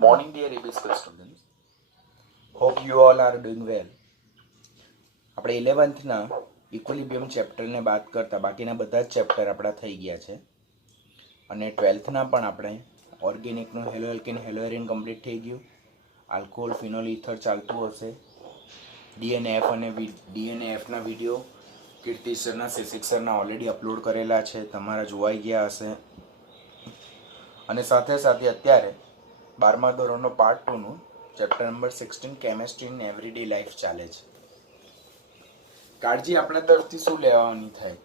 Morning, dear ABSL students. Hope you all are doing well. આપણે 11thના equilibrium ચેપ્ટરને બાદ કરતાં બાકીના બધા જ ચેપ્ટર આપણા થઈ ગયા છે અને 12thના પણ આપણે ઓર્ગેનિકનું હેલો એલ્કેન હેલો એરિન કમ્પ્લીટ થઈ ગયું. આલ્કોહોલ ફિનોલ ઇથર ચાલતું હશે. ડીએનએફ અને ડીએનએફના વિડીયો કીર્તિ સરના શિશિક સરના ઓલરેડી અપલોડ કરેલા છે, તમારા જોવાઈ ગયા હશે. અને સાથે સાથે અત્યારે 12મા ધોરણનો પાર્ટ 2નું chapter number 16 chemistry in everyday life ચાલે છે. કાળજી આપણા તરફથી શું લેવાની થાય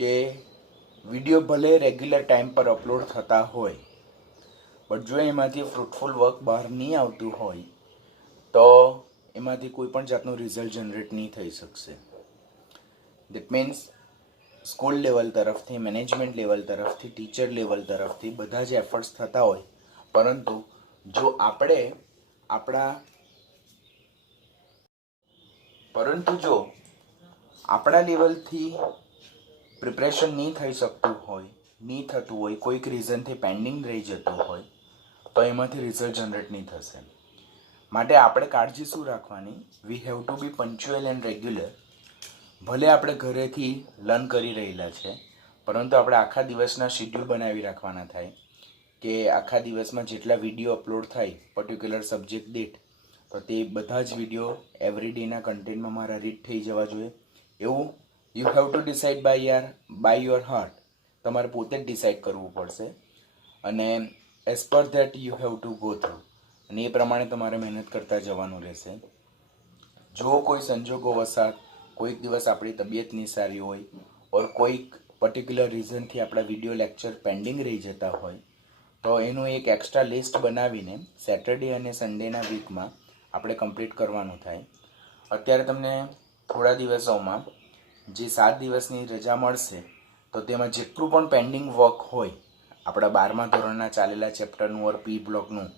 કે વિડીયો ભલે રેગ્યુલર ટાઈમ પર અપલોડ થતા હોય, બટ જો એમાંથી ફ્રૂટફુલ વર્ક બહાર નહીં આવતું હોય તો એમાંથી કોઈ પણ જાતનું રિઝલ્ટ જનરેટ નહીં થઈ શકશે. દેટ મીન્સ સ્કૂલ લેવલ તરફથી, મેનેજમેન્ટ લેવલ તરફથી, ટીચર લેવલ તરફથી બધા જ એફર્ટ્સ થતા હોય, પરંતુ જો આપણે આપણા લેવલથી પ્રિપરેશન નહીં થઈ શકતું હોય, નહીં થતું હોય, કોઈક રીઝનથી પેન્ડિંગ રહી જતું હોય તો એમાંથી રિઝલ્ટ જનરેટ નહીં થશે. માટે આપણે કાળજી શું રાખવાની? We have to be punctual and regular. ભલે આપણે ઘરેથી લર્ન કરી રહેલા છે, પરંતુ આપણે આખા દિવસના શેડ્યુલ બનાવી રાખવાના થાય કે આખા દિવસમાં જેટલા વિડીયો અપલોડ થાય પર્ટિક્યુલર સબ્જેક્ટ દીઠ, તો તે બધા જ વિડીયો એવરી ડેના કન્ટેન્ટમાં મારા રીડ થઈ જવા જોઈએ. એવું you have to decide by your heart. તમારે પોતે જ ડિસાઇડ કરવું પડશે અને as per that you have to go through, અને એ પ્રમાણે તમારે મહેનત કરતા જવાનું રહેશે. જો કોઈ સંજોગો વસાત કોઈક દિવસ આપણી તબિયત નહીં સારી હોય ઓર કોઈક પર્ટિક્યુલર રીઝનથી આપણા વિડીયો લેક્ચર પેન્ડિંગ રહી જતા હોય તો એનું એક એક્સ્ટ્રા લિસ્ટ બનાવીને સેટરડે અને સન્ડેના વીકમાં આપણે કમ્પ્લીટ કરવાનું થાય. અત્યારે તમને થોડા દિવસોમાં જે 7 દિવસની રજા મળશે તો તેમાં જેટલું પણ પેન્ડિંગ વર્ક હોય આપણા 12મા ધોરણના ચાલેલા ચેપ્ટરનું ઓર પી બ્લોકનું,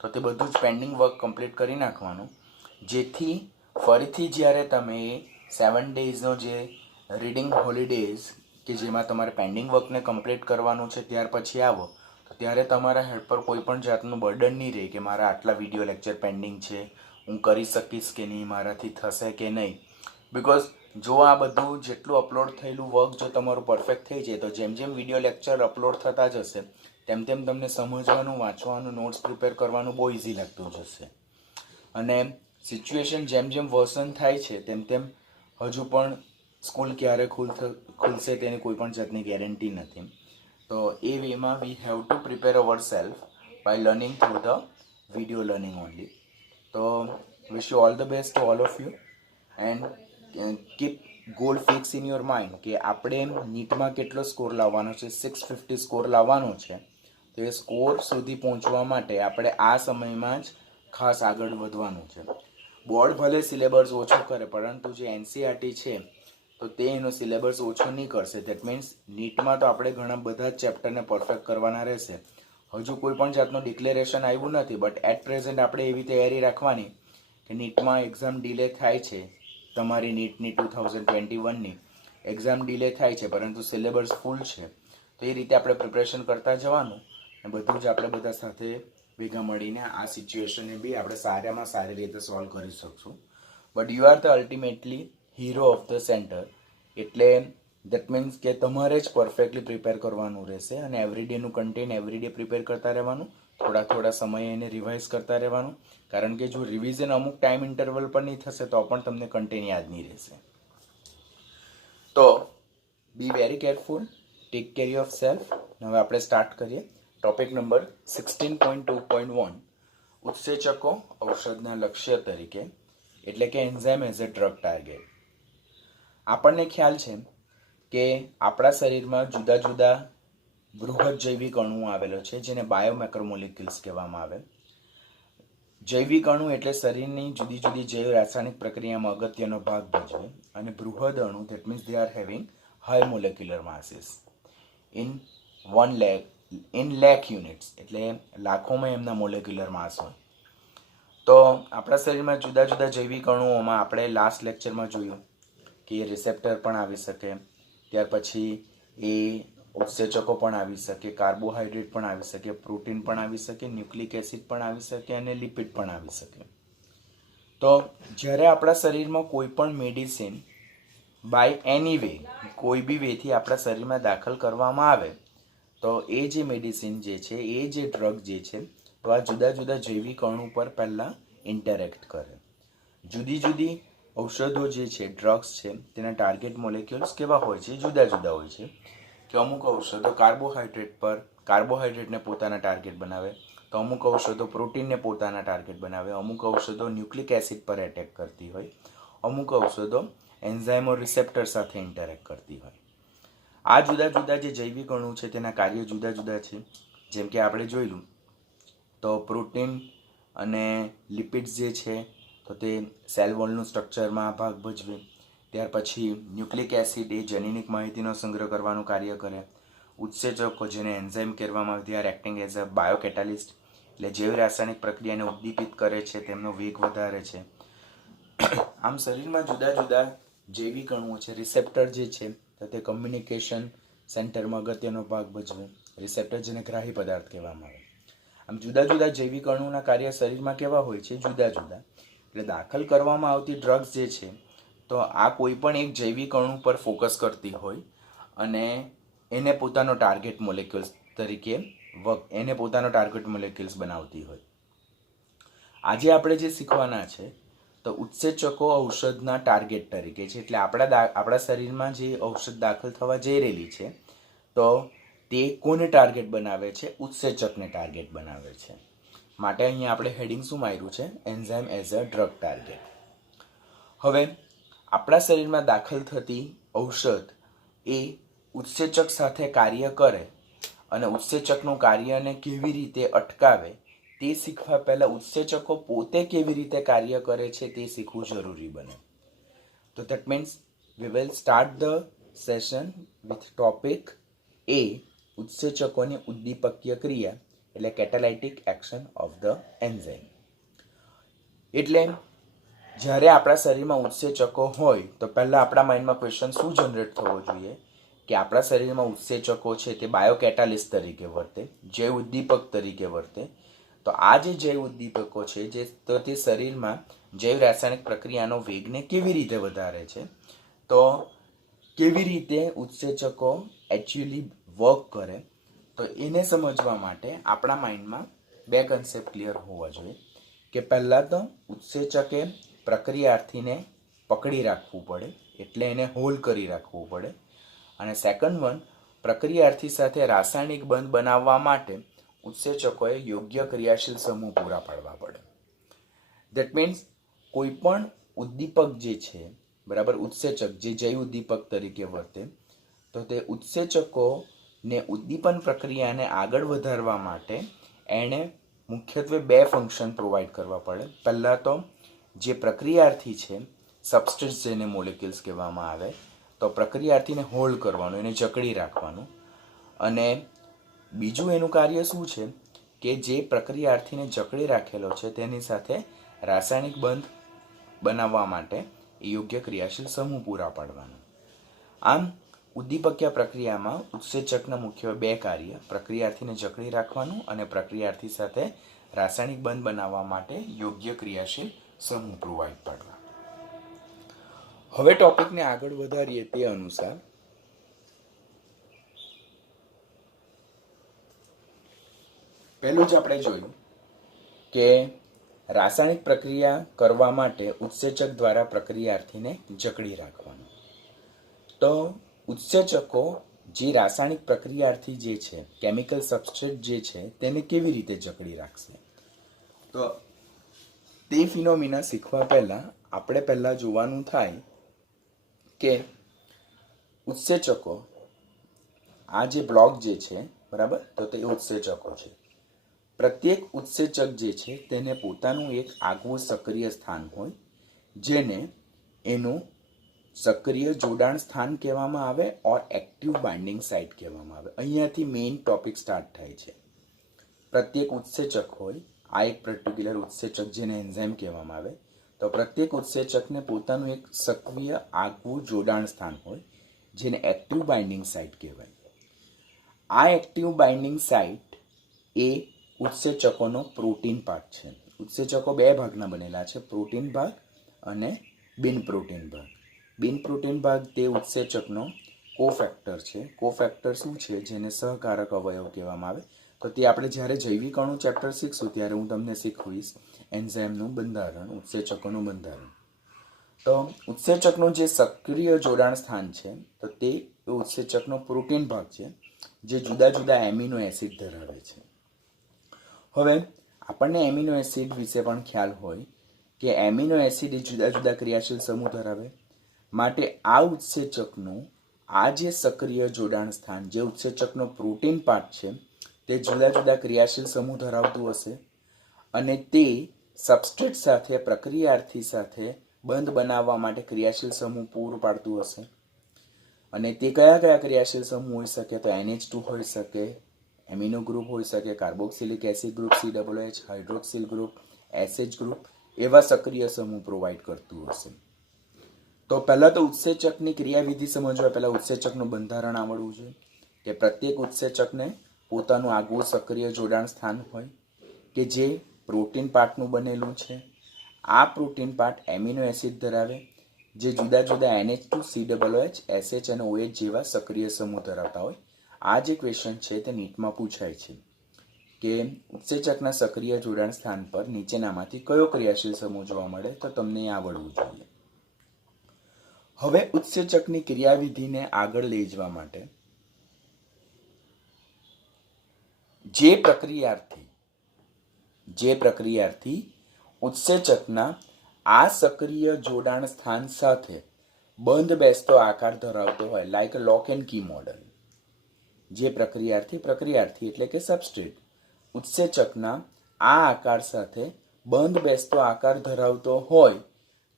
તો તે બધું જ પેન્ડિંગ વર્ક કમ્પ્લીટ કરી નાખવાનું, જેથી ફરીથી જ્યારે તમે 7 ડેઝનો જે રીડિંગ હોલિડેઝ કે જેમાં તમારે પેન્ડિંગ વર્કને કમ્પ્લીટ કરવાનું છે ત્યાર પછી આવો તો ત્યારે તમારા હેડ પર કોઈ પણ જાતનું બર્ડન નહીં રહે કે મારા આટલા વિડીયો લેક્ચર પેન્ડિંગ છે, હું કરી શકીશ કે નહીં, મારાથી થશે કે નહીં. બિકોઝ જો આ બધું જેટલું અપલોડ થયેલું વર્ક જો તમારું પરફેક્ટ થઈ જાય તો જેમ જેમ વિડીયો લેક્ચર અપલોડ થતા જશે તેમ તેમ તમને સમજવાનું, વાંચવાનું, નોટ્સ પ્રિપેર કરવાનું બહુ ઇઝી લાગતું જશે. અને સિચ્યુએશન જેમ જેમ વર્સન થાય છે તેમ તેમ હજુ પણ સ્કૂલ ક્યારે ખુલશે તેની કોઈ પણ જાતની ગેરંટી નથી. તો એ વેમાં we have to prepare our self by learning through the video learning only. તો wish you all the best to all of you and keep goal fix in your mind કે આપણે નીટમાં કેટલો સ્કોર લાવવાનો છે. 650 સ્કોર લાવવાનો છે. તો એ score સુધી પહોંચવા માટે આપણે આ સમયમાં જ ખાસ આગળ વધવાનું છે. બોર્ડ ભલે સિલેબસ ઓછો કરે, પરંતુ જે એનસીઆરટી છે તો તે એનો સિલેબસ ઓછો નહીં કરશે. દેટ મીન્સ નીટમાં તો આપણે ઘણા બધા જ ચેપ્ટરને પરફેક્ટ કરવાના રહેશે. હજુ કોઈ પણ જાતનું ડિક્લેરેશન આવ્યું નથી, બટ એટ પ્રેઝન્ટ આપણે એવી તૈયારી રાખવાની કે નીટમાં એક્ઝામ ડિલે થાય છે, તમારી નીટની 2021ની એક્ઝામ ડિલે થાય છે પરંતુ સિલેબસ ફૂલ છે, તો એ રીતે આપણે પ્રિપરેશન કરતા જવાનું અને બધું જ આપણે બધા સાથે ભેગા મળીને આ સિચ્યુએશનને બી આપણે સારામાં સારી રીતે સોલ્વ કરી શકશું. But you are the ultimately hero of the centre. એટલે દેટ મીન્સ કે તમારે જ પરફેક્ટલી પ્રિપેર કરવાનું રહેશે અને એવરીડેનું કન્ટેન્ટ એવરીડે પ્રિપેર કરતા રહેવાનું, થોડા સમયે એને રિવાઇઝ કરતા રહેવાનું. કારણ કે જો રિવિઝન અમુક ટાઈમ ઇન્ટરવલ પર નહીં થશે તો પણ તમને કન્ટેન્ટ યાદ નહીં રહેશે. તો be very careful, take care of self. હવે આપણે સ્ટાર્ટ કરીએ ટોપિક નંબર 16.2.1 ઉત્સેચકો ઔષધના લક્ષ્ય તરીકે, એટલે કે enzyme as a drug target. આપણને ખ્યાલ છે કે આપણા શરીરમાં જુદા જુદા બૃહદ જૈવિક અણુઓ આવેલો છે જેને બાયોમેક્રોમોલિક્યુલ્સ કહેવામાં આવે. જૈવિક અણુ એટલે શરીરની જુદી જુદી જૈવ રાસાયણિક પ્રક્રિયામાં અગત્યનો ભાગ ભજવે. અને બૃહદ અણુ that means they are having high molecular masses in લેખ યુનિટ્સ, એટલે લાખોમાં એમના મોલેક્યુલર માસ હોય. તો આપણા શરીરમાં જુદા જુદા જૈવિક અણુઓમાં આપણે લાસ્ટ લેક્ચરમાં જોયું કે એ રિસેપ્ટર પણ આવી શકે, ત્યાર પછી એ ઉત્સેચકો પણ આવી શકે, કાર્બોહાઈડ્રેટ પણ આવી શકે, પ્રોટીન પણ આવી શકે, ન્યુક્લિક એસિડ પણ આવી શકે અને લિપિડ પણ આવી શકે. તો જ્યારે આપણા શરીરમાં કોઈ પણ મેડિસિન બાય એની વે, કોઈ બી વેથી આપણા શરીરમાં દાખલ કરવામાં આવે તો એ જે મેડિસિન જે છે, એ જે ડ્રગ જે છે, તો આ જુદા જુદા જૈવિક અણુ પર પહેલાં ઇન્ટરેક્ટ કરે. જુદી જુદી ઔષધો જે છે, ડ્રગ્સ છે, તેના ટાર્ગેટ મોલેક્યુલ્સ કેવા હોય છે? જુદા જુદા હોય છે. કે અમુક ઔષધો કાર્બોહાઈડ્રેટને પોતાના ટાર્ગેટ બનાવે, તો અમુક ઔષધો પ્રોટીનને પોતાના ટાર્ગેટ બનાવે, અમુક ઔષધો ન્યુક્લિક એસિડ પર એટેક કરતી હોય, અમુક ઔષધો એન્ઝાઇમો રિસેપ્ટર સાથે ઇન્ટરેક્ટ કરતી હોય. આ જુદા જુદા જે જૈવિક અણુ છે તેના કાર્યો જુદા જુદા છે. જેમ કે આપણે જોયું તો પ્રોટીન અને લિપિડ્સ જે છે તો તે સેલ વોલનું સ્ટ્રક્ચરમાં ભાગ ભજવે. ત્યાર પછી ન્યુક્લિક એસિડ એ જનીનિક માહિતીનો સંગ્રહ કરવાનું કાર્ય કરે. ઉત્સેચકો જેને એન્ઝાઇમ કહેવામાં આવે, they are acting as a biocatalyst, એટલે જૈવ રાસાયણિક પ્રક્રિયાને ઉદ્દીપિત કરે છે, તેમનો વેગ વધારે છે. આમ શરીરમાં જુદા જુદા જૈવિક અણુઓ છે. રિસેપ્ટર જે છે તો તે કમ્યુનિકેશન સેન્ટરમાં અગત્યનો ભાગ ભજવે. રિસેપ્ટર જેને ગ્રાહી પદાર્થ કહેવામાં આવે. આમ જુદા જુદા જૈવિક અણુના કાર્ય શરીરમાં કેવા હોય છે? જુદા જુદા. એટલે દાખલ કરવામાં આવતી ડ્રગ્સ જે છે તો આ કોઈ પણ એક જૈવિક અણુ પર ફોકસ કરતી હોય અને એને પોતાનો ટાર્ગેટ મોલેક્યુલ્સ બનાવતી હોય. આજે આપણે જે શીખવાના છે તો ઉત્સેચકો ઔષધના ટાર્ગેટ તરીકે છે. એટલે આપણા શરીરમાં જે ઔષધ દાખલ થવા જઈ રહેલી છે તો તે કોને ટાર્ગેટ બનાવે છે? ઉત્સેચકને ટાર્ગેટ બનાવે છે. માટે અહીંયા આપણે હેડિંગ શું માર્યું છે? Enzyme as a drug target. હવે આપણા શરીરમાં દાખલ થતી ઔષધ એ ઉત્સેચક સાથે કાર્ય કરે અને ઉત્સેચકનું કાર્યને કેવી રીતે અટકાવે તે શીખવા પહેલાં ઉત્સેચકો પોતે કેવી રીતે કાર્ય કરે છે તે શીખવું જરૂરી બને. તો that means we will start the session with topic A, ઉત્સેચકોની ઉદ્દીપકીય ક્રિયા, એટલે catalytic action of the enzyme. એટલે જ્યારે આપણા શરીરમાં ઉત્સેચકો હોય તો પહેલાં આપણા માઇન્ડમાં ક્વેશ્ચન શું જનરેટ થવો જોઈએ કે આપણા શરીરમાં ઉત્સેચકો છે તે બાયોકેટાલિસ્ટ તરીકે વર્તે, જૈવ ઉદ્દીપક તરીકે વર્તે. તો આ જે જૈવ ઉદ્દીપકો છે તે શરીરમાં જૈવ રાસાયણિક પ્રક્રિયાનો વેગને કેવી રીતે વધારે છે, તો કેવી રીતે ઉત્સેચકો એકચ્યુઅલી વર્ક કરે, તો એને સમજવા માટે આપણા માઇન્ડમાં બે કન્સેપ્ટ ક્લિયર હોવા જોઈએ. કે પહેલાં તો ઉત્સેચકે પ્રક્રિયાર્થીને પકડી રાખવું પડે, એટલે એને હોલ્ડ કરી રાખવું પડે. અને સેકન્ડ વન, પ્રક્રિયાર્થી સાથે રાસાયણિક બંધ બનાવવા માટે ઉત્સેચકોએ યોગ્ય ક્રિયાશીલ સમૂહ પૂરા પાડવા પડે. દેટ મીન્સ કોઈ પણ ઉદ્દીપક જે છે, બરાબર, ઉત્સેચક જે જૈવ ઉદ્દીપક તરીકે વર્તે, તો તે ઉત્સેચકોને ઉદ્દીપન પ્રક્રિયાને આગળ વધારવા માટે એણે મુખ્યત્વે બે ફંક્શન પ્રોવાઈડ કરવા પડે. પહેલાં તો જે પ્રક્રિયાર્થી છે, સબસ્ટેન્સ જેને મોલેક્યુલ્સ કહેવામાં આવે, તો પ્રક્રિયાર્થીને હોલ્ડ કરવાનું, એને જકડી રાખવાનું. અને બીજું એનું કાર્ય શું છે કે જે પ્રક્રિયાર્થીને જકડી રાખેલો છે તેની સાથે રાસાયણિક બંધ બનાવવા માટે યોગ્ય ક્રિયાશીલ સમૂહ પૂરા પાડવાનું. આમ ઉદ્દીપકીય પ્રક્રિયામાં ઉત્સેચકના મુખ્ય બે કાર્ય, પ્રક્રિયાર્થીને જકડી રાખવાનું અને પ્રક્રિયાર્થી સાથે રાસાયણિક બંધ બનાવવા માટે યોગ્ય ક્રિયાશીલ સમૂહ પ્રોવાઈડ પાડવા. હવે ટોપિકને આગળ વધારીએ તે અનુસાર પહેલું જ આપણે જોયું કે રાસાયણિક પ્રક્રિયા કરવા માટે ઉત્સેચક દ્વારા પ્રક્રિયાર્થીને જકડી રાખવાનું. તો ઉત્સેચકો જે રાસાયણિક પ્રક્રિયાર્થી જે છે, કેમિકલ સબસ્ટ્રેટ જે છે, તેને કેવી રીતે જકડી રાખશે? તો તે ફિનોમિના શીખવા પહેલાં આપણે પહેલાં જોવાનું થાય કે ઉત્સેચકો, આ જે બ્લોક જે છે, બરાબર, તો તે ઉત્સેચકો છે. પ્રત્યેક ઉત્સેચક જે છે તેને પોતાનું એક આગવું સક્રિય સ્થાન હોય, જેને એનું સક્રિય જોડાણ સ્થાન કહેવામાં આવે ઓર એક્ટિવ બાઇન્ડિંગ સાઇટ કહેવામાં આવે. અહીંયાથી મેઇન ટોપિક સ્ટાર્ટ થાય છે. પ્રત્યેક ઉત્સેચક હોય, આ એક પર્ટિક્યુલર ઉત્સેચક જેને એન્ઝાઇમ કહેવામાં આવે, તો પ્રત્યેક ઉત્સેચકને પોતાનું એક સક્રિય આગવું જોડાણ સ્થાન હોય, જેને એક્ટિવ બાઇન્ડિંગ સાઇટ કહેવાય. આ એક્ટિવ બાઇન્ડિંગ સાઇટ એ ઉત્સેચકોનો પ્રોટીન પાર્ટ છે. ઉત્સેચકો બે ભાગના બનેલા છે, પ્રોટીન ભાગ અને બિન પ્રોટીન ભાગ. બિન પ્રોટીન ભાગ તે ઉત્સેચકનો કોફેક્ટર છે. કોફેક્ટર શું છે? જેને સહકારક અવયવ કહેવામાં આવે. તો તે આપણે જ્યારે જૈવિક અણુ ચેપ્ટર શીખશું ત્યારે હું તમને શીખવીશ એન્ઝાઇમનું બંધારણ, ઉત્સેચકોનું બંધારણ. તો ઉત્સેચકનું જે સક્રિય જોડાણ સ્થાન છે તો તે ઉત્સેચકનો પ્રોટીન ભાગ છે, જે જુદા જુદા એમિનો એસિડ ધરાવે છે. હવે આપણને એમિનો એસિડ વિશે પણ ખ્યાલ હોય કે એમિનો એસિડ એ જુદા જુદા ક્રિયાશીલ સમૂહ ધરાવે. માટે આ ઉત્સેચકનું આ જે સક્રિય જોડાણ સ્થાન, જે ઉત્સેચકનો પ્રોટીન પાર્ટ છે, તે જુદા જુદા ક્રિયાશીલ સમૂહ ધરાવતું હશે અને તે સબસ્ટ્રેટ સાથે પ્રક્રિયાર્થી સાથે બંધ બનાવવા માટે ક્રિયાશીલ સમૂહ પૂરું પાડતું હશે. અને તે કયા કયા ક્રિયાશીલ સમૂહ હોઈ શકે? તો NH2 હોઈ શકે, એમિનો ગ્રુપ હોઈ શકે, carboxylic acid group COOH, hydroxyl group SH group, એવા સક્રિય સમૂહ પ્રોવાઈડ કરતું હશે. તો પહેલાં તો ઉત્સેચકની ક્રિયાવિધિ સમજવા પહેલાં ઉત્સેચકનું બંધારણ આવડવું જોઈએ કે પ્રત્યેક ઉત્સેચકને પોતાનું આગવું સક્રિય જોડાણ સ્થાન હોય કે જે પ્રોટીન પાર્ટનું બનેલું છે. આ પ્રોટીન પાર્ટ એમિનો એસિડ ધરાવે, જે જુદા જુદા NH2, COOH, SH અને OH જેવા સક્રિય સમૂહ ધરાવતા હોય. આ જે ક્વેશ્ચન છે તે નીટમાં પૂછાય છે કે ઉત્સેચકના સક્રિય જોડાણ સ્થાન પર નીચેનામાંથી કયો ક્રિયાશીલ સમૂહ જોવા મળે? તો તમને આવડવું જોઈએ. હવે ઉત્સેચકની ક્રિયાવિધિને આગળ લઈ જવા માટે જે પ્રક્રિયાર્થી ઉત્સેચકના આ સક્રિય જોડાણ સ્થાન સાથે બંધ બેસતો આકાર ધરાવતો હોય, like lock and key model. જે પ્રક્રિયાર્થી એટલે કે સબસ્ટ્રેટ ઉત્સેચકના આ આકાર સાથે બંધ બેસતો આકાર ધરાવતો હોય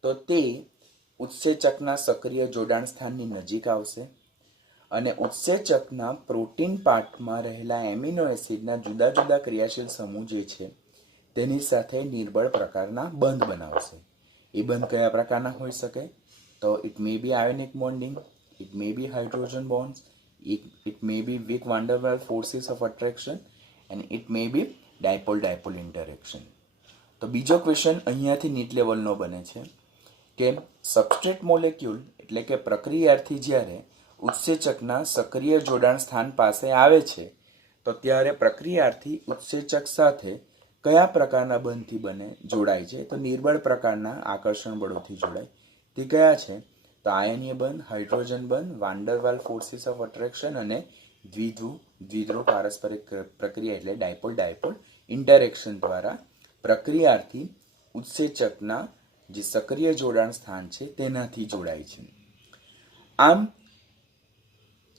તો તે ઉત્સેચકના સક્રિય જોડાણ સ્થાનની નજીક આવશે અને ઉત્સેચકના પ્રોટીન પાર્ટમાં રહેલા એમિનો એસિડના જુદા જુદા ક્રિયાશીલ સમૂહ જે છે તેની સાથે નિર્બળ પ્રકારના બંધ બનાવશે. એ બંધ કયા પ્રકારના હોઈ શકે? તો it may be ionic bonding, it may be hydrogen bonds, it may be weak van der Waals forces of attraction and it may be dipole interaction. તો બીજો ક્વેશ્ચન અહીંયાથી નીટ લેવલનો બને છે કે સબસ્ટ્રેટ મોલેક્યુલ એટલે કે પ્રક્રિયાર્થી જ્યારે ઉત્સેચકના સક્રિય જોડાણ સ્થાન પાસે આવે છે તો ત્યારે પ્રક્રિયાર્થી ઉત્સેચક સાથે કયા પ્રકારના બંધથી જોડાય છે? તો નિર્બળ પ્રકારના આકર્ષણ બળોથી જોડાય. તે કયા છે? તો આયનીય બંધ, હાઇડ્રોજન બંધ, વાન ડર વાલ ફોર્સિસ ઓફ અટ્રેક્શન અને દ્વિધ્રુવ પારસ્પરિક પ્રક્રિયા એટલે ડાયપોલ ઇન્ટરેક્શન દ્વારા પ્રક્રિયાર્થી ઉત્સેચકના જે સક્રિય જોડાણ સ્થાન છે તેનાથી જોડાય છે. આમ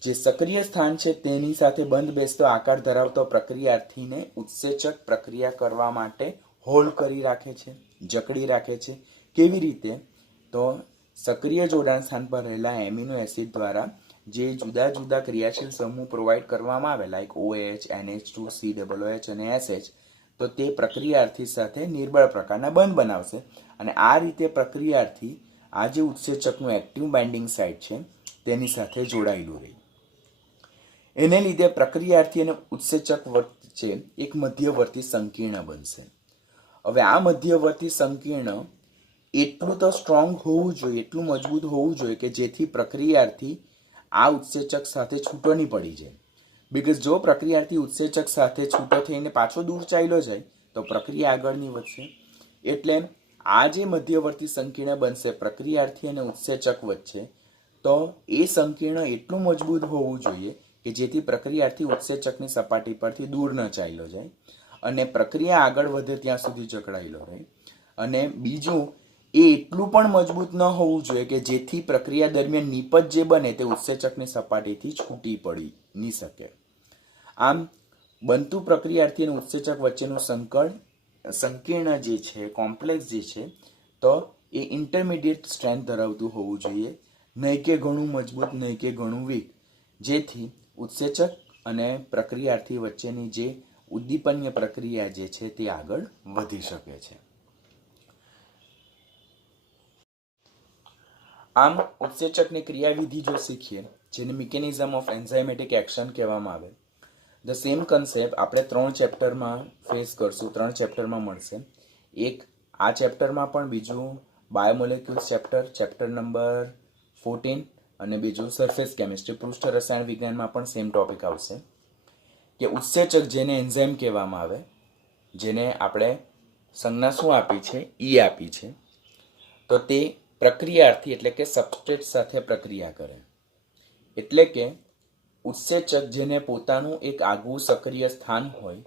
જે સક્રિય સ્થાન છે તેની સાથે બંધ બેસતો આકાર ધરાવતો પ્રક્રિયાર્થીને ઉત્સેચક પ્રક્રિયા કરવા માટે હોલ્ડ કરી રાખે છે, જકડી રાખે છે. કેવી રીતે? તો સક્રિય જોડાણ સ્થાન પર રહેલા એમિનો એસિડ દ્વારા જે જુદા જુદા ક્રિયાશીલ સમૂહ પ્રોવાઈડ કરવામાં આવે, લાઈક OH, NH2, COOH અને SH, તો તે પ્રક્રિયાર્થી સાથે નિર્બળ પ્રકારના બંધ બનાવશે અને આ રીતે પ્રક્રિયાર્થી આ જે ઉત્સેચકનું એક્ટિવ બાઇન્ડિંગ સાઇટ છે તેની સાથે જોડાયેલું રહે. એને લીધે પ્રક્રિયાર્થી અને ઉત્સેચક વચ્ચે એક મધ્યવર્તી સંકીર્ણ બનશે. હવે આ મધ્યવર્તી સંકીર્ણ એટલું તો સ્ટ્રોંગ હોવું જોઈએ, એટલું મજબૂત હોવું જોઈએ કે જેથી પ્રક્રિયાર્થી આ ઉત્સેચક સાથે છૂટો નહીં પડી જાય. બીકોઝ જો પ્રક્રિયાર્થી ઉત્સેચક સાથે છૂટો થઈને પાછો દૂર ચાલ્યો જાય તો પ્રક્રિયા આગળ નહીં વધશે. એટલે આ જે મધ્યવર્તી સંકીર્ણ બનશે પ્રક્રિયાર્થી અને ઉત્સેચક વચ્ચે, તો એ સંકીર્ણ એટલું મજબૂત હોવું જોઈએ કે જેથી પ્રક્રિયાર્થી ઉત્સેચકની સપાટી પરથી દૂર ન ચાલ્યો જાય અને પ્રક્રિયા આગળ વધે ત્યાં સુધી જકડાયેલો રહે. અને બીજું, એ એટલું પણ મજબૂત ન હોવું જોઈએ કે જેથી પ્રક્રિયા દરમિયાન નિપજ જે બને તે ઉત્સેચકની સપાટીથી છૂટી પડી નહીં શકે. આમ બનતું પ્રક્રિયાર્થી અને ઉત્સેચક વચ્ચેનું સંકીર્ણ જે છે, કોમ્પ્લેક્સ જે છે, તો એ ઇન્ટરમીડિયેટ સ્ટ્રેન્થ ધરાવતું હોવું જોઈએ, નહીં કે ઘણું મજબૂત, નહીં કે ઘણું વીક, જેથી ઉત્સેચક અને પ્રક્રિયાર્થી વચ્ચેની જે ઉદ્દીપનીય પ્રક્રિયા જે છે તે આગળ વધી શકે છે. આમ ઉત્સેચકની ક્રિયાવિધિ જો શીખીએ, જેને મિકેનિઝમ ઓફ એન્ઝાઇમેટિક એક્શન કહેવામાં આવે, ધ સેમ કન્સેપ્ટ આપણે 3 ચેપ્ટરમાં ફેસ કરશું, 3 ચેપ્ટરમાં મળશે. એક આ ચેપ્ટરમાં પણ, બીજું બાયોમોલેક્યુલ્સ ચેપ્ટર નંબર 14, અને બીજું સરફેસ કેમિસ્ટ્રી પૃષ્ઠ રસાયણ વિજ્ઞાનમાં પણ સેમ ટોપિક આવશે કે ઉત્સેચક જેને એન્ઝાઇમ કહેવામાં આવે, જેને આપણે સંજ્ઞા શું આપી છે, ઈ આપી છે, તો તે પ્રક્રિયાર્થી એટલે કે સબસ્ટ્રેટ સાથે પ્રક્રિયા કરે. એટલે કે ઉત્સેચક જેને પોતાનું એક આગવું સક્રિય સ્થાન હોય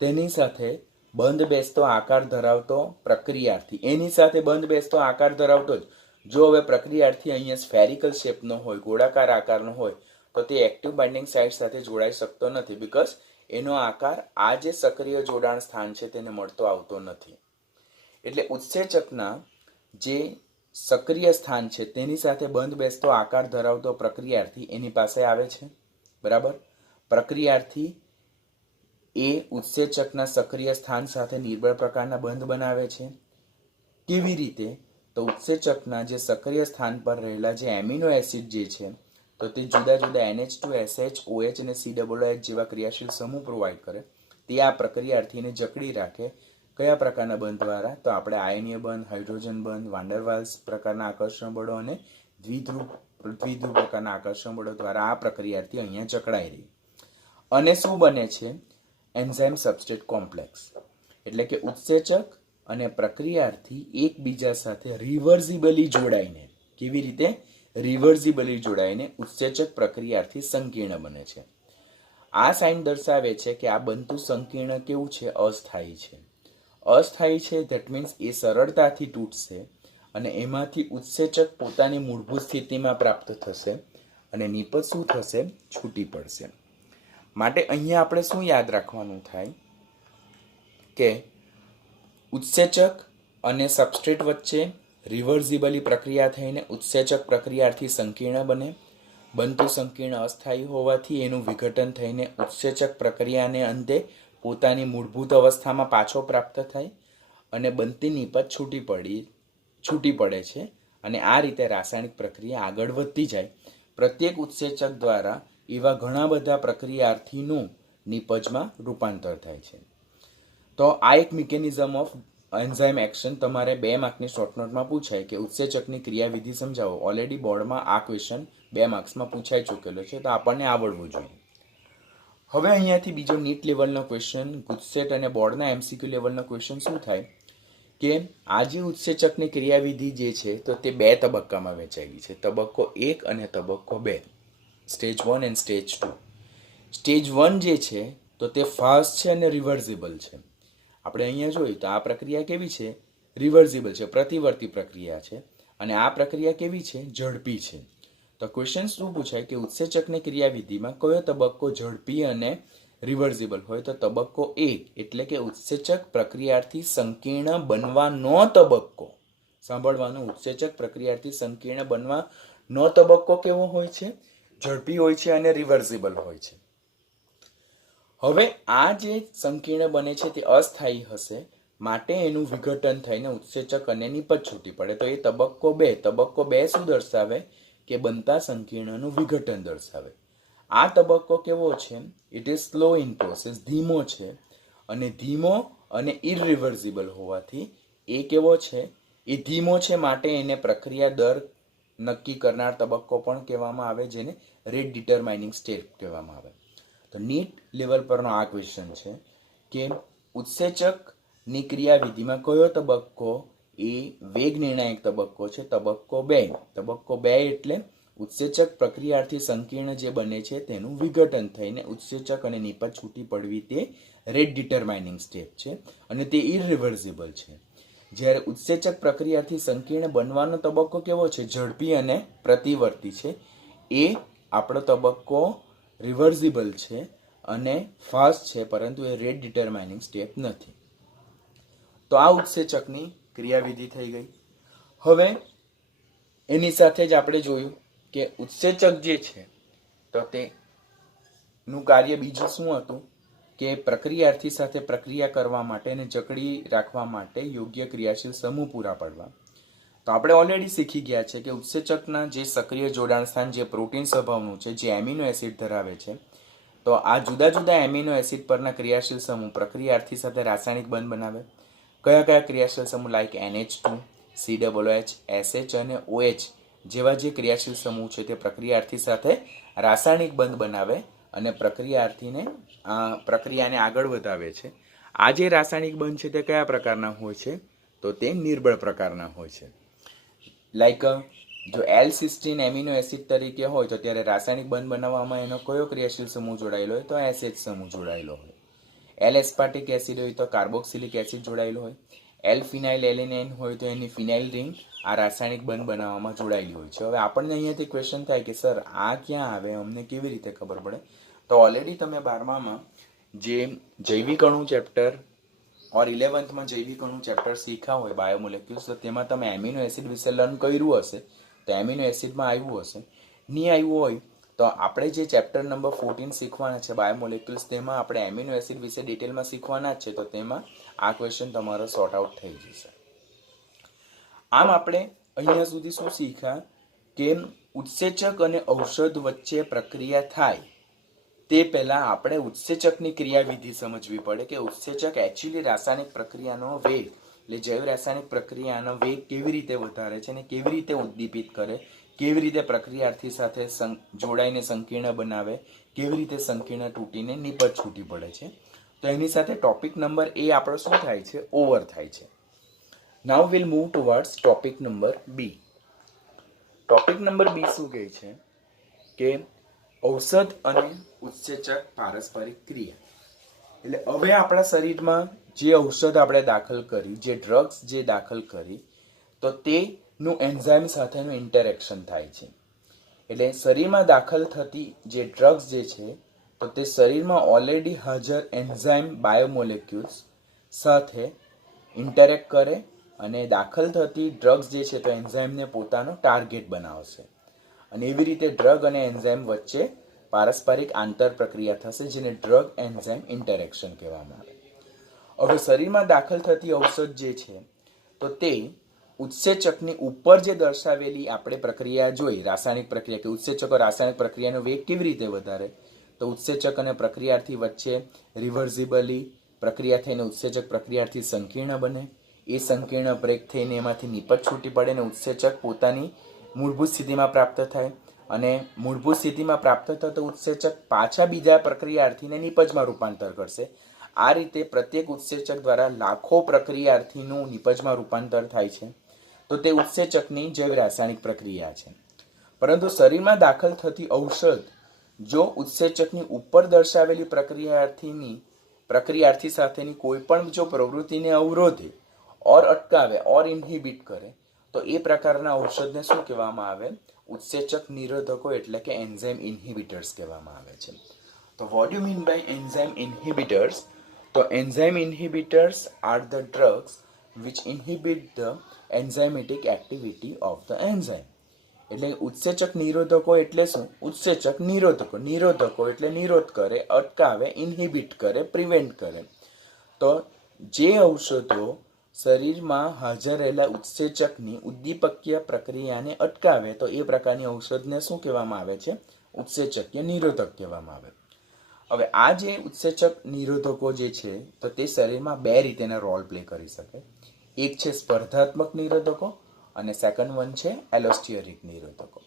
તેની સાથે બંધ બેસતો આકાર ધરાવતો પ્રક્રિયાર્થી, એની સાથે બંધ બેસતો આકાર ધરાવતો જ. જો હવે પ્રક્રિયાર્થી અહીંયા સ્ફેરિકલ શેપનો હોય, ગોળાકાર આકારનો હોય, તો તે એક્ટિવ બાઇન્ડિંગ સાઇટ સાથે જોડાઈ શકતો નથી, બીકોઝ એનો આકાર આ જે સક્રિય જોડાણ સ્થાન છે તેને મળતો આવતો નથી. એટલે ઉત્સેચકના જે સક્રિય સ્થાન છે તેની સાથે બંધ બેસતો આકાર ધરાવતો પ્રક્રિયાર્થી એની પાસે આવે છે. બરાબર. પ્રક્રિયાર્થી એ ઉત્સેચકના સક્રિય સ્થાન સાથે નિર્બળ પ્રકારના બંધ બનાવે છે. કેવી રીતે? તો ઉત્સેચકના જે સક્રિય સ્થાન પર રહેલા જે એમિનો એસિડ જે છે, તો તે જુદા જુદા NH2, SH, OH અને COOH જેવા ક્રિયાશીલ સમૂહ પ્રોવાઈડ કરે. તે આ પ્રક્રિયાર્થીને જકડી રાખે. કયા પ્રકારના બંધ દ્વારા? તો આપણે આયનીય બંધ, હાઇડ્રોજન બંધ, વાન્ડરવાલ્સ પ્રકારના આકર્ષણ બળો અને દ્વિધ્રુવ પ્રકારના આકર્ષણ બળો દ્વારા આ પ્રક્રિયાર્થી અહીંયા જકડાઈ રહી. અને શું બને છે? Enzyme substrate complex. એટલે કે ઉત્સેચક અને પ્રક્રિયાર્થી એકબીજા સાથે રિવર્સિબલી જોડાઈને, કેવી રીતે? રિવર્સિબલી જોડાઈને ઉત્સેચક પ્રક્રિયાર્થી સંકીર્ણ બને છે. આ સાઇન દર્શાવે છે કે આ બનતું સંકીર્ણ કેવું છે? અસ્થાયી છે. અસ્થાયી છે, ધેટ મીન્સ એ સરળતાથી તૂટશે અને એમાંથી ઉત્સેચક પોતાની મૂળભૂત સ્થિતિમાં પ્રાપ્ત થશે અને નિપજ શું થશે? છૂટી પડશે. માટે અહીંયા આપણે શું યાદ રાખવાનું થાય કે ઉત્સેચક અને સબસ્ટ્રેટ વચ્ચે રિવર્સિબલી પ્રક્રિયા થઈને ઉત્સેચક પ્રક્રિયાર્થી સંકીર્ણ બને. બનતું સંકીર્ણ અસ્થાયી હોવાથી એનું વિઘટન થઈને ઉત્સેચક પ્રક્રિયાને અંતે પોતાની મૂળભૂત અવસ્થામાં પાછો પ્રાપ્ત થાય અને બનતી નિપજ છૂટી પડે છે. અને આ રીતે રાસાયણિક પ્રક્રિયા આગળ વધતી જાય. પ્રત્યેક ઉત્સેચક દ્વારા એવા ઘણા બધા પ્રક્રિયાર્થીનું નિપજમાં રૂપાંતર થાય છે. તો આ એક મિકેનિઝમ ઓફ એન્ઝાઇમ એક્શન તમારે 2 માર્કની શોર્ટ નોટમાં પૂછાય કે ઉત્સેચકની ક્રિયાવિધિ સમજાવો. ઓલરેડી બોર્ડમાં આ ક્વેશ્ચન 2 માર્ક્સમાં પૂછાઈ ચૂકેલો છે, તો આપણને આવડવું જોઈએ. હવે અહીંયાથી બીજો નીટ લેવલનો ક્વેશ્ચન, ગુજસેટ અને બોર્ડના MCQ લેવલનો ક્વેશ્ચન શું થાય કે આ જે ઉત્સેચકની ક્રિયાવિધિ જે છે તો તે 2 તબક્કામાં વહેંચાયેલી છે. તબક્કો 1 અને તબક્કો 2, સ્ટેજ 1 એન્ડ સ્ટેજ 2. સ્ટેજ 1 જે છે તો તે ફાસ્ટ છે અને રિવર્સિબલ છે. આપણે અહીંયા જોઈએ તો આ પ્રક્રિયા કેવી છે? રિવર્સિબલ છે, પ્રતિવર્તી પ્રક્રિયા છે. અને આ પ્રક્રિયા કેવી છે? ઝડપી છે. તો ક્વેશ્ચન શું પૂછાય કે ઉત્સેચકની ક્રિયાવિધિમાં કયો તબક્કો ઝડપી અને રિવર્સિબલ હોય? તો તબક્કો 1 એટલે કે ઉત્સેચક પ્રક્રિયાર્થી સંકીર્ણ બનવાનો તબક્કો. સાંભળવાનું, ઉત્સેચક પ્રક્રિયાર્થી સંકીર્ણ બનવાનો તબક્કો કેવો હોય છે? ઝડપી હોય છે અને રિવર્સિબલ હોય છે. હવે આ જે સંકીર્ણ બને છે તે અસ્થાયી હશે, માટે એનું વિઘટન થઈને ઉત્સેચક અને નિપજ છૂટી પડે. તો એ તબક્કો 2. તબક્કો 2 શું દર્શાવે? કે બનતા સંકીર્ણનું વિઘટન દર્શાવે. આ તબક્કો કેવો છે? It is slow in process, ધીમો છે. અને ધીમો અને ઇરિવર્સિબલ હોવાથી એ કેવો છે? એ ધીમો છે, માટે એને પ્રક્રિયા દર નક્કી કરનાર તબક્કો પણ કહેવામાં આવે, જેને રેટ ડિટરમાઇનિંગ સ્ટેપ કહેવામાં આવે. તો નીટ લેવલ પરનો આ ક્વેશ્ચન છે કે ઉત્સેચકની ક્રિયાવિધિમાં કયો તબક્કો એ વેગ નિર્ણાયક તબક્કો છે? તબક્કો 2. તબક્કો 2 એટલે ઉત્સેચક પ્રક્રિયાર્થી સંકીર્ણ જે બને છે તેનું વિઘટન થઈને ઉત્સેચક અને નિપજ છૂટી પડવી તે રેટ ડિટરમાઇનિંગ સ્ટેપ છે અને તે ઇરિવર્સિબલ છે. જ્યારે ઉત્સેચક પ્રક્રિયાથી સંકીર્ણ બનવાનો તબક્કો કેવો છે? ઝડપી અને પ્રતિવર્તી છે. એ આપણો તબક્કો રિવર્સિબલ છે અને ફાસ્ટ છે, પરંતુ એ રેટ ડિટરમાઇનિંગ સ્ટેપ નથી. તો આ ઉત્સેચકની ક્રિયાવિધિ થઈ ગઈ. હવે એની સાથે જ આપણે જોયું કે ઉત્સેચક જે છે તો તેનું કાર્ય બીજું શું હતું કે પ્રક્રિયાર્થી સાથે પ્રક્રિયા કરવા માટે અને જકડી રાખવા માટે યોગ્ય ક્રિયાશીલ સમૂહ પૂરા પાડવા. તો આપણે ઓલરેડી શીખી ગયા છે કે ઉત્સેચકના જે સક્રિય જોડાણ સ્થાન જે પ્રોટીન સ્વભાવનું છે, જે એમિનો એસિડ ધરાવે છે, તો આ જુદા જુદા એમિનો એસિડ પરના ક્રિયાશીલ સમૂહ પ્રક્રિયાર્થી સાથે રાસાયણિક બંધ બનાવે. કયા કયા ક્રિયાશીલ સમૂહ લાઈક NH2, COOH, SH અને OH જેવા જે ક્રિયાશીલ સમૂહ છે તે પ્રક્રિયાર્થી સાથે રાસાયણિક બંધ બનાવે અને પ્રક્રિયાને આગળ વધાવે છે. આ જે રાસાયણિક બંધ છે તે કયા પ્રકારના હોય છે? તો તે નિર્બળ પ્રકારના હોય છે. લાઈક જો L-સિસ્ટીન એમિનો એસિડ તરીકે હોય તો ત્યારે રાસાયણિક બંધ બનાવવામાં એનો કયો ક્રિયાશીલ સમૂહ જોડાયેલો હોય? તો SH સમૂહ જોડાયેલો હોય. L-એસ્પાર્ટિક એસિડ હોય તો કાર્બોક્સિલિક એસિડ જોડાયેલો હોય. L-ફિનાઇલ એલેનાઇન હોય તો એની ફિનાઇલ રિંગ આ રાસાયણિક બંધ બનાવવામાં જોડાયેલી હોય છે. હવે આપણને અહીંયાથી ક્વેશ્ચન થાય કે સર આ ક્યાં આવે, અમને કેવી રીતે ખબર પડે? તો ઓલરેડી તમે 12મામાં જે જૈવિક અણુ ચેપ્ટર ઓર 11થમાં જૈવિક અણુ ચેપ્ટર શીખ્યા હોય બાયોમોલેક્યુલ્સ, તો તેમાં તમે એમિનો એસિડ વિશે લર્ન કર્યું હશે. તો એમિનો એસિડમાં આવ્યું હશે. નહીં આવ્યું હોય તો આપણે જે ચેપ્ટર નંબર 14 શીખવાના છે બાયોમોલેક્યુલ્સ, તેમાં આપણે એમિનો એસિડ વિશે ડિટેલમાં શીખવાના જ છે. તો તેમાં આ ક્વેશ્ચન તમારો સોર્ટ આઉટ થઈ જશે. આમ આપણે અહીંયા સુધી શું શીખ્યા કે ઉત્સેચક અને ઔષધ વચ્ચે પ્રક્રિયા થાય તે પહેલાં આપણે ઉત્સેચકની ક્રિયાવિધિ સમજવી પડે કે ઉત્સેચક એકચ્યુઅલી રાસાયણિક પ્રક્રિયાનો વેગ એટલે જૈવ રાસાયણિક પ્રક્રિયાનો વેગ કેવી રીતે વધારે છે અને કેવી રીતે ઉદ્દીપિત કરે, કેવી રીતે પ્રક્રિયાર્થી સાથે જોડાઈને સંકીર્ણ બનાવે, કેવી રીતે સંકીર્ણ તૂટીને નિપજ છૂટી પડે છે. તો એની સાથે ટોપિક નંબર એ આપણો શું થાય છે? ઓવર થાય છે. Now will move towards topic number B. Topic number B શું કહે છે કે ઔષધ અને ઉત્સેચક પારસ્પરિક ક્રિયા. એટલે હવે આપણા શરીરમાં જે ઔષધ આપણે દાખલ કરી, જે ડ્રગ્સ જે દાખલ કરી, તો તેનું એન્ઝાઇમ સાથેનું ઇન્ટરેક્શન થાય છે. એટલે શરીરમાં દાખલ થતી જે ડ્રગ્સ જે છે તો તે શરીરમાં ઓલરેડી હાજર એન્ઝાઇમ બાયોમોલેક્યુલ્સ સાથે ઇન્ટરેક્ટ કરે અને દાખલ થતી ડ્રગ્સ જે છે તો એન્ઝાઇમને પોતાનો ટાર્ગેટ બનાવશે. અને એવી રીતે ડ્રગ અને એન્ઝાઇમ વચ્ચે પારસ્પરિક આંતર પ્રક્રિયા થશે, જેને ડ્રગ એન્ઝાઇમ ઇન્ટરેક્શન કહેવામાં આવે. હવે શરીરમાં દાખલ થતી ઔષધ જે છે તો તે ઉત્સેચકની ઉપર જે દર્શાવેલી આપણે પ્રક્રિયા જોઈ, રાસાયણિક પ્રક્રિયા કે ઉત્સેચકો રાસાયણિક પ્રક્રિયાનો વેગ કેવી રીતે વધારે, તો ઉત્સેચક અને પ્રક્રિયાર્થી વચ્ચે રિવર્સિબલી પ્રક્રિયા થઈને ઉત્સેચક પ્રક્રિયાર્થી સંકીર્ણ બને. એ સંકીર્ણ બ્રેક થઈને એમાંથી નિપજ છૂટી પડે અને ઉત્સેચક પોતાની મૂળભૂત સ્થિતિમાં પ્રાપ્ત થાય. અને મૂળભૂત સ્થિતિમાં પ્રાપ્ત થતો ઉત્સેચક પાછા બીજા પ્રક્રિયાર્થીને નિપજમાં રૂપાંતર કરશે. આ રીતે પ્રત્યેક ઉત્સેચક દ્વારા લાખો પ્રક્રિયાર્થીનું નિપજમાં રૂપાંતર થાય છે. તો તે ઉત્સેચકની જૈવ રાસાયણિક પ્રક્રિયા છે. પરંતુ શરીરમાં દાખલ થતી ઔષધ જો ઉત્સેચકની ઉપર દર્શાવેલી પ્રક્રિયાર્થી સાથેની કોઈ પણ જો પ્રવૃત્તિને અવરોધે ઓર અટકાવે ઓર ઇન્હિબિટ કરે તો એ પ્રકારના ઔષધને શું કહેવામાં આવે? ઉત્સેચક નિરોધકો એટલે કે એન્ઝાઇમ ઇન્હિબિટર્સ કહેવામાં આવે છે. તો what you mean by enzyme inhibitors? તો enzyme inhibitors are the drugs which inhibit the enzymatic activity of the enzyme. એટલે ઉત્સેચક નિરોધકો એટલે શું? ઉત્સેચક નિરોધકો એટલે નિરોધ કરે, અટકાવે, ઇન્હિબિટ કરે, પ્રિવેન્ટ કરે. તો જે ઔષધો શરીરમાં હાજર રહેલા ઉત્સેચકની ઉદ્દીપકીય પ્રક્રિયાને અટકાવે તો એ પ્રકારની ઔષધને શું કહેવામાં આવે છે? ઉત્સેચકીય નિરોધક કહેવામાં આવે. હવે આ જે ઉત્સેચક નિરોધકો જે છે તો તે શરીરમાં બે રીતેના રોલ પ્લે કરી શકે. એક છે સ્પર્ધાત્મક નિરોધકો અને સેકન્ડ વન છે એલોસ્ટિયરિક નિરોધકો.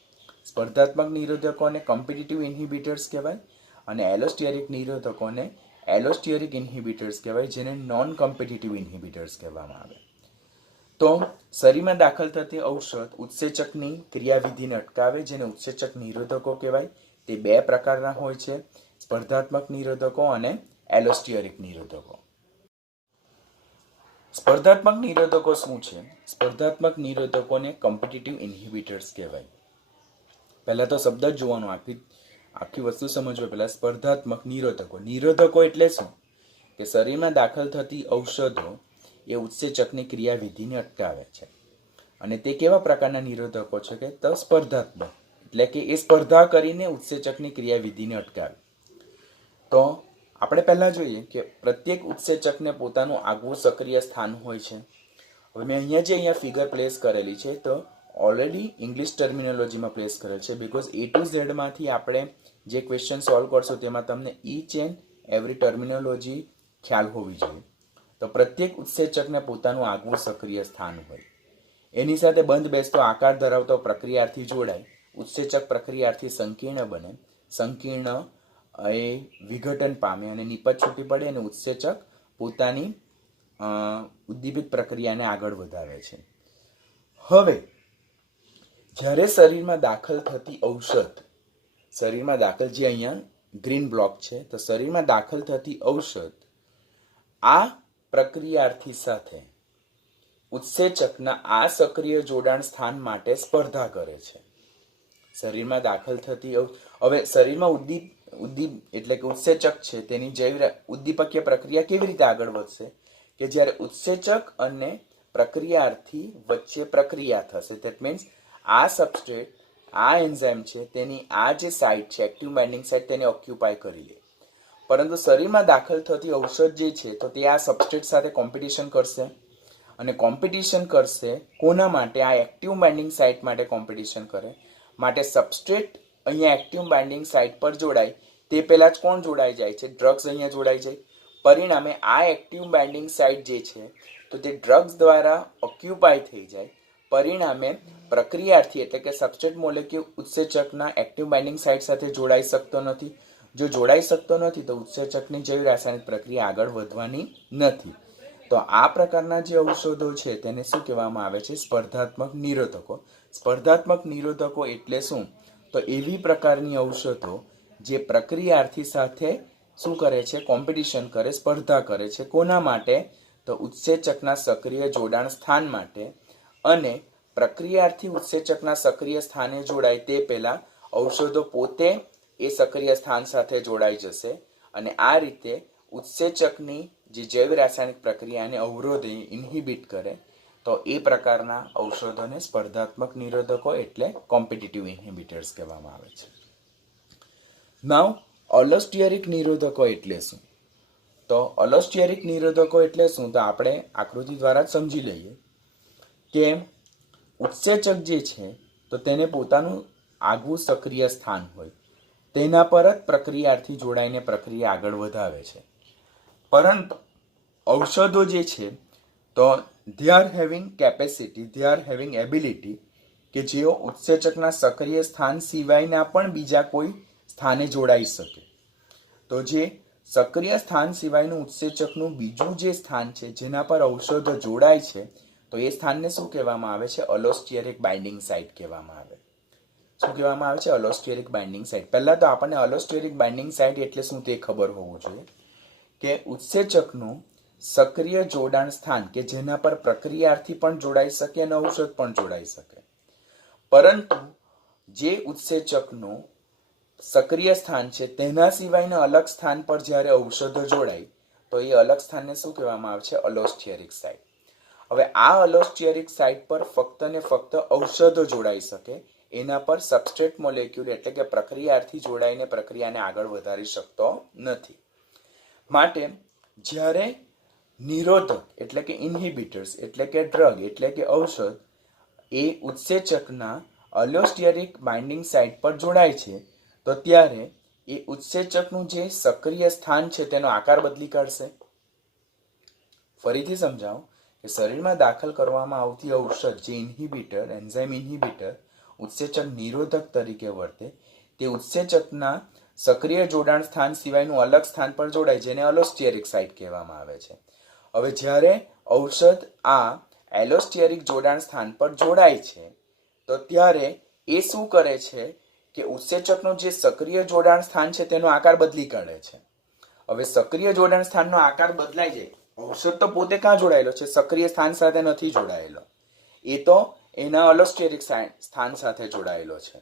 સ્પર્ધાત્મક નિરોધકોને કોમ્પિટિટિવ ઇન્હિબિટર્સ કહેવાય અને એલોસ્ટિયરિક નિરોધકોને એલોસ્ટિયરિક ઇન્હિબિટર્સ કહેવાય, જેને નોન કોમ્પિટિટિવ ઇન્હિબિટર્સ કહેવામાં આવે. તો શરીરમાં દાખલ થતી ઔષધ ઉત્સેચકની ક્રિયાવિધિને અટકાવે, જેને ઉત્સેચક નિરોધકો કહેવાય. તે બે પ્રકારના હોય છે, સ્પર્ધાત્મક નિરોધકો અને એલોસ્ટિયરિક નિરોધકો. સ્પર્ધાત્મક નિરોધકો શું છે? સ્પર્ધાત્મક નિરોધકોને કોમ્પિટિટિવ ઇન્હિબિટર્સ કહેવાય. પહેલા તો શબ્દ જ જોવાનો, આખી વસ્તુ સમજવા પહેલા સ્પર્ધાત્મક નિરોધકો એટલે શું? કે શરીરમાં દાખલ થતી ઔષધો એ ઉત્સેચકની ક્રિયાવિધિને અટકાવે છે. અને તે કેવા પ્રકારના નિરોધકો છે? કે તો સ્પર્ધાત્મક એટલે કે એ સ્પર્ધા કરીને ઉત્સેચકની ક્રિયાવિધિને અટકાવે. તો આપણે પહેલાં જોઈએ કે પ્રત્યેક ઉત્સેચકને પોતાનું આગવું સક્રિય સ્થાન હોય છે. હવે મેં અહીંયા ફિગર પ્લેસ કરેલી છે તો ઓલરેડી ઇંગ્લિશ ટર્મિનોલોજીમાં પ્લેસ કરેલ છે, બિકોઝ A to Z માંથી આપણે જે ક્વેશ્ચન સોલ્વ કરશો તેમાં તમને ઈચ એન્ડ એવરી ટર્મિનોલોજી ખ્યાલ હોવી જોઈએ. તો પ્રત્યેક ઉત્સેચકને પોતાનું આગવું સક્રિય સ્થાન હોય. એની સાથે બંધ બેસતો આકાર ધરાવતો પ્રક્રિયાર્થી જોડાય. ઉત્સેચક પ્રક્રિયાર્થી સંકીર્ણ બને. સંકીર્ણ એ વિઘટન પામે અને નિપજ છૂટી પડે અને ઉત્સેચક પોતાની ઉદ્દીપિત પ્રક્રિયાને આગળ વધારે છે. હવે જ્યારે શરીરમાં દાખલ થતી ઔષધ, શરીરમાં દાખલ, જે અહીંયા ગ્રીન બ્લોક છે, તો શરીરમાં દાખલ થતી ઔષધ આ પ્રક્રિયાર્થી સાથે ઉત્સેચકના આ સક્રિય જોડાણ સ્થાન માટે સ્પર્ધા કરે છે. શરીરમાં દાખલ થતી, હવે શરીરમાં ઉદ્દીપ એટલે કે ઉત્સેચક છે તેની જૈવ ઉદ્દીપકીય પ્રક્રિયા કેવી રીતે આગળ વધશે કે જ્યારે ઉત્સેચક અને પ્રક્રિયાર્થી વચ્ચે પ્રક્રિયા થશે. ધેટ મીન્સ આ સબસ્ટ્રેટ, આ એન્ઝાઇમ છે તેની આ જે સાઇટ છે એક્ટિવ બાઇન્ડિંગ સાઇટ, તેને ઓક્યુપાય કરી લે. પરંતુ શરીરમાં દાખલ થતી ઔષધ જે છે તો તે આ સબસ્ટ્રેટ સાથે કોમ્પિટિશન કરશે અને કોમ્પિટિશન કરશે કોના માટે? આ એક્ટિવ બાઇન્ડિંગ સાઇટ માટે કોમ્પિટિશન કરે. માટે સબસ્ટ્રેટ અહીંયા એક્ટિવ બાઇન્ડિંગ સાઇટ પર જોડાય તે પહેલાં જ કોણ જોડાઈ જાય છે? ડ્રગ્સ અહીંયા જોડાઈ જાય. પરિણામે આ એક્ટિવ બાઇન્ડિંગ સાઇટ જે છે તો તે ડ્રગ્સ દ્વારા ઓક્યુપાય થઈ જાય. પરિણામે પ્રક્રિયાર્થી એટલે કે સબસ્ટ્રેટ મોલેક્યુલ ઉત્સેચકના એક્ટિવ બાઇન્ડિંગ સાઇટ સાથે જોડાઈ શકતો નથી. જો જોડાઈ શકતો નથી તો ઉત્સેચકની જૈવ રાસાયણિક પ્રક્રિયા આગળ વધવાની નથી. તો આ પ્રકારના જે ઔષધો છે તેને શું કહેવામાં આવે છે? સ્પર્ધાત્મક નિરોધકો. સ્પર્ધાત્મક નિરોધકો એટલે શું? તો એવી પ્રકારની ઔષધો જે પ્રક્રિયાર્થી સાથે શું કરે છે? કોમ્પિટિશન કરે, સ્પર્ધા કરે છે. કોના માટે? તો ઉત્સેચકના સક્રિય જોડાણ સ્થાન માટે. અને પ્રક્રિયાર્થી ઉત્સેચકના સક્રિય સ્થાને જોડાય તે પહેલા ઔષધો પોતે એ સક્રિય સ્થાન સાથે જોડાઈ જશે અને આ રીતે ઉત્સેચકની જે જૈવ રાસાયણિક પ્રક્રિયાને અવરોધે, ઇન્હિબિટ કરે. તો એ પ્રકારના ઔષધોને સ્પર્ધાત્મક નિરોધકો એટલે કોમ્પિટિટિવ ઇન્હિબિટર્સ કહેવામાં આવે છે. નાઉ અલોસ્ટિયરિક નિરોધકો એટલે શું? તો અલોસ્ટિયરિક નિરોધકો એટલે શું? તો આપણે આકૃતિ દ્વારા જ સમજી લઈએ કે ઉત્સેચક જે છે તો તેને પોતાનું આગવું સક્રિય સ્થાન હોય, તેના પર જ પ્રક્રિયાર્થી જોડાઈને પ્રક્રિયા આગળ વધાવે છે. પરંતુ ઔષધો જે છે તો they are having capacity, they are having ability કે જેઓ ઉત્સેચકના સક્રિય સ્થાન સિવાયના પણ બીજા કોઈ સ્થાને જોડાઈ શકે. તો જે સક્રિય સ્થાન સિવાયનું ઉત્સેચકનું બીજું જે સ્થાન છે જેના પર ઔષધો જોડાય છે તો એ સ્થાનને શું કહેવામાં આવે છે? અલોસ્ટિયરિક બાઇન્ડિંગ સાઇટ કહેવામાં આવે. શું કહેવામાં આવે છે? અલોસ્ટિયરિક બાઇન્ડિંગ સાઇટ. પહેલાં તો આપણને અલોસ્ટિયરિક બાઇન્ડિંગ સાઇટ એટલે શું તે ખબર હોવું જોઈએ કે ઉત્સેચકનું સક્રિય જોડાણ સ્થાન કે જેના પર પ્રક્રિયાર્થી પણ જોડાઈ શકે અને ઔષધ પણ જોડાઈ શકે. પરંતુ જે ઉત્સેચકનું સક્રિય સ્થાન છે તેના સિવાયના અલગ સ્થાન પર જ્યારે ઔષધો જોડાય તો એ અલગ સ્થાનને શું કહેવામાં આવે છે? અલોસ્ટિયરિક સાઇટ. હવે આ અલોસ્ટિયરિક સાઇટ પર ફક્ત ને ફક્ત ઔષધો જોડાઈ શકે, એના પર સબસ્ટ્રેટ મોલેક્યુલ એટલે કે પ્રક્રિયાર્થી જોડાઈને પ્રક્રિયાને આગળ વધારી શકતો નથી. માટે જ્યારે નિરોધક એટલે કે ઇન્હિબિટર્સ એટલે કે ડ્રગ એટલે કે ઔષધ એ ઉત્સેચકના અલોસ્ટિયરિક બાઇન્ડિંગ સાઇટ પર જોડાય છે તો ત્યારે એ ઉત્સેચકનું જે સક્રિય સ્થાન છે તેનો આકાર બદલી કાઢશે. ફરીથી સમજાવું કે શરીરમાં દાખલ કરવામાં આવતી ઔષધ જે ઇન્હિબિટર, એન્ઝાઇમ ઇન્હિબિટર ઉત્સેચક નિરોધક તરીકે વર્તે, તે ઉત્સેચકના સક્રિય જોડાણ સ્થાન સિવાયનું અલગ સ્થાન પર જોડાય જેને અલોસ્ટિયરિક સાઇટ કહેવામાં આવે છે. હવે જ્યારે ઔષધ આ એલોસ્ટિયરિક જોડાણ સ્થાન પર જોડાય છે તો ત્યારે એ શું કરે છે કે ઉત્સેચકનું જે સક્રિય જોડાણ સ્થાન છે તેનો આકાર બદલી કાઢે છે. હવે સક્રિય જોડાણ સ્થાનનો આકાર બદલાઈ જાય. ઔષધ તો પોતે ક્યાં જોડાયેલો છે? સક્રિય સ્થાન સાથે નથી જોડાયેલો, એ તો એના અલોસ્ટિયરિક સ્થાન સાથે જોડાયેલો છે.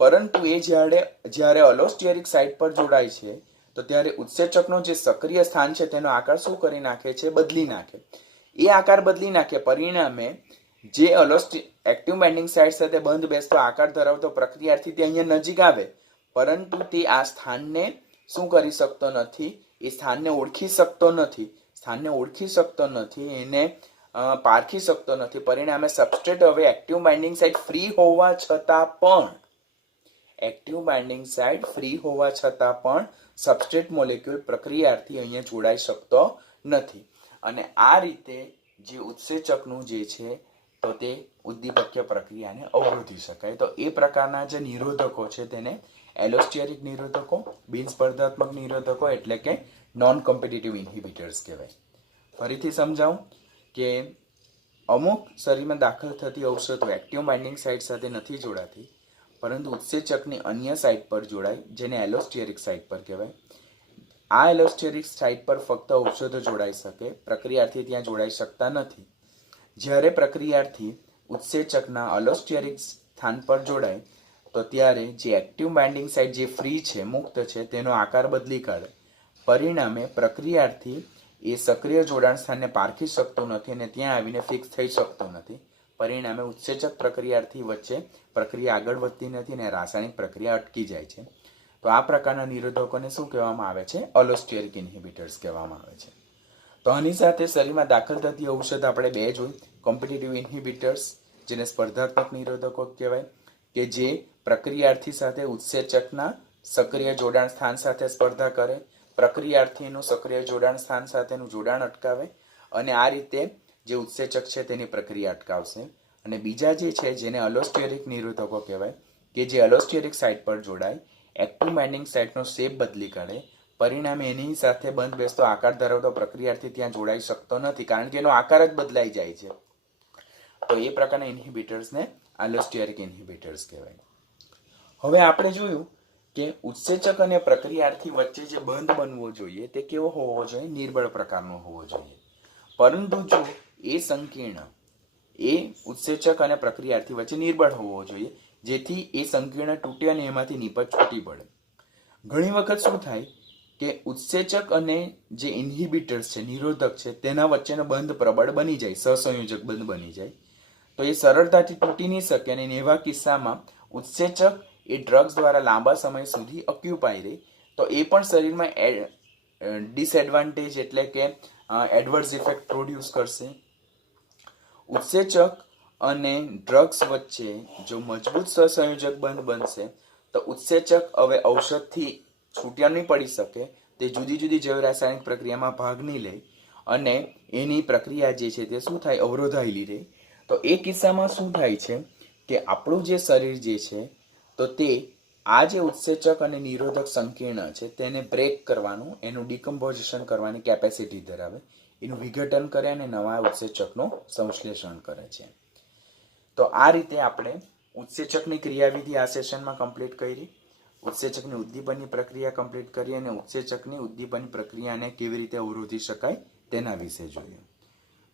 પરંતુ એ જ્યારે અલોસ્ટિયરિક સાઇટ પર જોડાય છે તો ત્યારે ઉત્સેચકનો જે સક્રિય સ્થાન છે તેનો આકાર શું કરી નાખે છે? બદલી નાખે. એ આકાર બદલી નાખે. પરિણામે જે એક્ટિવ બાઇન્ડિંગ સાઇટ સાથે બંધ બેસતો આકાર ધરાવતો પ્રક્રિયાર્થી તે અહીંયા નજીક આવે, પરંતુ તે આ સ્થાનને શું કરી શકતો નથી? એ સ્થાનને ઓળખી શકતો નથી. એને પારખી શકતો નથી. પરિણામે સબસ્ટ્રેટ હવે એક્ટિવ બાઇન્ડિંગ સાઇટ ફ્રી હોવા છતાં પણ એક્ટિવ બાઇન્ડિંગ સાઇટ ફ્રી હોવા છતાં પણ સબસ્ટ્રેટ મોલેક્યુલ પ્રક્રિયાથી અહીંયા જોડાઈ શકતો નથી. અને આ રીતે જે ઉત્સેચકનું જે છે તો તે ઉદ્દીપકીય પ્રક્રિયાને અવરોધી શકાય. તો એ પ્રકારના જે નિરોધકો છે તેને એલોસ્ટેરિક નિરોધકો, બિનસ્પર્ધાત્મક નિરોધકો એટલે કે નોન કોમ્પિટિટિવ ઇન્હિબિટર્સ કહેવાય. ફરીથી સમજાવું કે અમુક શરીરમાં દાખલ થતી ઔષધો એક્ટિવ બાઇન્ડિંગ સાઇટ સાથે નથી જોડાતી, પરંતુ ઉત્સેચકની અન્ય સાઇટ પર જોડાય, જેને એલોસ્ટેરિક સાઇટ પર કહેવાય. આ એલોસ્ટેરિક સાઇટ પર ફક્ત ઔષધો જોડાઈ શકે, પ્રક્રિયાર્થી ત્યાં જોડાઈ શકતા નથી. જ્યારે પ્રક્રિયાર્થી ઉત્સેચકના એલોસ્ટેરિક સ્થાન પર જોડાય તો ત્યારે જે એક્ટિવ બાઇન્ડિંગ સાઇટ જે ફ્રી છે, મુક્ત છે, તેનો આકાર બદલી કાઢે. પરિણામે પ્રક્રિયાર્થી એ સક્રિય જોડાણ સ્થાનને પારખી શકતો નથી અને ત્યાં આવીને ફિક્સ થઈ શકતો નથી. પરિણામે ઉત્સેચક પ્રક્રિયાર્થી વચ્ચે પ્રક્રિયા આગળ વધતી નથી અને રાસાયણિક પ્રક્રિયા અટકી જાય છે. તો આ પ્રકારના નિરોધકોને શું કહેવામાં આવે છે? એલોસ્ટેરિક ઇન્હિબિટર્સ કહેવામાં આવે છે. તો આની સાથે શરીરમાં દાખલ થતી ઔષધ આપણે બે જોઈ. કોમ્પિટિટિવ ઇન્હિબિટર્સ, જેને સ્પર્ધાત્મક નિરોધકો કહેવાય, કે જે પ્રક્રિયાર્થી સાથે ઉત્સેચકના સક્રિય જોડાણ સ્થાન સાથે સ્પર્ધા કરે, પ્રક્રિયાર્થીનું સક્રિય જોડાણ સ્થાન સાથેનું જોડાણ અટકાવે અને આ રીતે જે ઉત્સેચક છે તેની પ્રક્રિયા અટકાવશે. અને બીજા જે છે જેને એલોસ્ટેરિક નિરોધકો કહેવાય, કે જે એલોસ્ટેરિક સાઇટ પર જોડાય, એક્ટિવ બાઇન્ડિંગ સાઇટનો શેપ બદલી કાઢે, પરિણામે એની સાથે બંધ બેસતો આકાર ધરાવતો પ્રક્રિયાર્થી ત્યાં જોડાઈ શકતો નથી, કારણ કે એનો આકાર જ બદલાઈ જાય છે. તો એ પ્રકારના ઇન્હિબિટર્સને એલોસ્ટેરિક ઇન્હિબિટર્સ કહેવાય. હવે આપણે જોયું કે ઉત્સેચક અને પ્રક્રિયાર્થી વચ્ચે જે બંધ બનવો જોઈએ તે કેવો હોવો જોઈએ? નિર્બળ પ્રકારનો હોવો જોઈએ. પરંતુ જો એ સંકીર્ણ, એ ઉત્સેચક અને પ્રક્રિયાર્થી વચ્ચે નિર્બળ હોવો જોઈએ, જેથી એ સંકીર્ણ તૂટે અને એમાંથી નિપજ છૂટી પડે. ઘણી વખત શું થાય કે ઉત્સેચક અને જે ઇન્હિબિટર્સ છે, નિરોધક છે, તેના વચ્ચેનો બંધ પ્રબળ બની જાય, સહસંયોજક બંધ બની જાય, તો એ સરળતાથી તૂટી નહીં શકે અને એવા કિસ્સામાં ઉત્સેચક એ ડ્રગ્સ દ્વારા લાંબા સમય સુધી ઓક્યુપાઈ રહે, તો એ પણ શરીરમાં ડિસએડવાન્ટેજ એટલે કે એડવર્સ ઇફેક્ટ પ્રોડ્યુસ કરશે. ઉત્સેચક અને ડ્રગ્સ વચ્ચે જો મજબૂત સહસંયોજક બંધ બનશે તો ઉત્સેચક હવે ઔષધથી છૂટ્યા નહીં પડી શકે, તે જુદી જુદી જૈવ રાસાયણિક પ્રક્રિયામાં ભાગ નહીં લે અને એની પ્રક્રિયા જે છે તે શું થાય? અવરોધાયેલી રહે. તો એ કિસ્સામાં શું થાય છે કે આપણું જે શરીર જે છે તો તે આ જે ઉત્સેચક અને નિરોધક સંકીર્ણ છે તેને બ્રેક કરવાનું, એનું ડિકમ્પોઝિશન કરવાની કેપેસિટી ધરાવે, એનું વિઘટન કરે અને નવા ઉત્સેચકનું સંશ્લેષણ કરે છે. તો આ રીતે આપણે ઉત્સેચકની ક્રિયાવિધિ આ સેશનમાં કમ્પ્લીટ કરી, ઉત્સેચકની ઉદ્દીપનની પ્રક્રિયા કમ્પ્લીટ કરી અને ઉત્સેચકની ઉદ્દીપનની પ્રક્રિયાને કેવી રીતે અવરોધી શકાય તેના વિશે જોયું.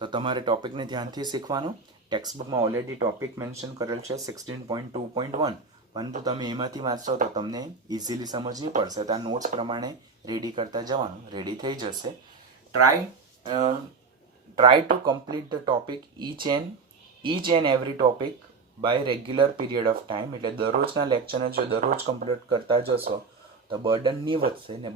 તો તમારે ટોપિકને ધ્યાનથી શીખવાનું. ટેક્સ્ટબુકમાં ઓલરેડી ટોપિક મેન્શન કરેલ છે 16.2.1, પરંતુ તમે એમાંથી વાંચશો તો તમને ઇઝીલી સમજ નહીં પડશે. તો આ નોટ્સ પ્રમાણે રેડી કરતા જવાનું, રેડી થઈ જશે. Try to complete the topic each and every topic by regular period of time. એટલે દરરોજના લેક્ચરને જો દરરોજ કમ્પ્લીટ કરતા જશો તો બર્ડન નહીં વધશે ને